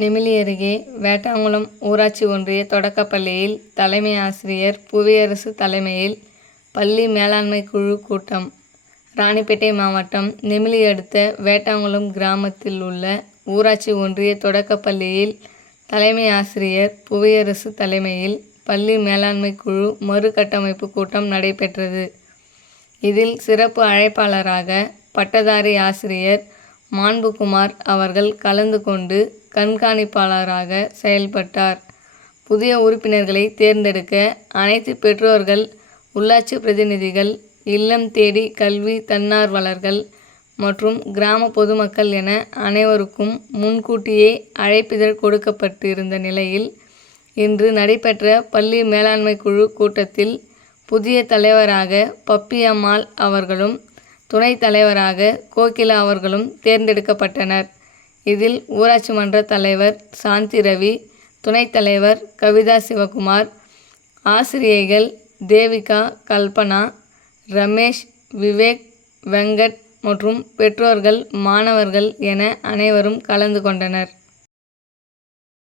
நெமிலி அருகே வேட்டாங்குளம் ஊராட்சி ஒன்றிய தொடக்கப்பள்ளியில் தலைமை ஆசிரியர் புவியரசு தலைமையில் பள்ளி மேலாண்மை குழு கூட்டம். ராணிப்பேட்டை மாவட்டம் நெமிலி அடுத்த வேட்டாங்குளம் கிராமத்தில் உள்ள ஊராட்சி ஒன்றிய தொடக்கப்பள்ளியில் தலைமை ஆசிரியர் புவியரசு தலைமையில் பள்ளி மேலாண்மை குழு மறுகட்டமைப்பு கூட்டம் நடைபெற்றது. இதில் சிறப்பு அழைப்பாளராக பட்டதாரி ஆசிரியர் மாண்புகுமார் அவர்கள் கலந்து கொண்டு கண்காணிப்பாளராக செயல்பட்டார். புதிய உறுப்பினர்களை தேர்ந்தெடுக்க அனைத்து பெற்றோர்கள், உள்ளாட்சி பிரதிநிதிகள், இல்லம் தேடி கல்வி தன்னார்வலர்கள் மற்றும் கிராம பொதுமக்கள் என அனைவருக்கும் முன்கூட்டியே அழைப்பிதழ் கொடுக்கப்பட்டிருந்த நிலையில் இன்று நடைபெற்ற பள்ளி மேலாண்மை குழு கூட்டத்தில் புதிய தலைவராக பப்பியம்மாள் அவர்களும், துணைத் தலைவராக கோகிலா அவர்களும் தேர்ந்தெடுக்கப்பட்டனர். இதில் ஊராட்சி மன்ற தலைவர் சாந்தி ரவி, துணைத் தலைவர் கவிதா சிவகுமார், ஆசிரியைகள் தேவிகா, கல்பனா, ரமேஷ், விவேக், வெங்கட் மற்றும் பெற்றோர்கள், மாணவர்கள் என அனைவரும் கலந்து கொண்டனர்.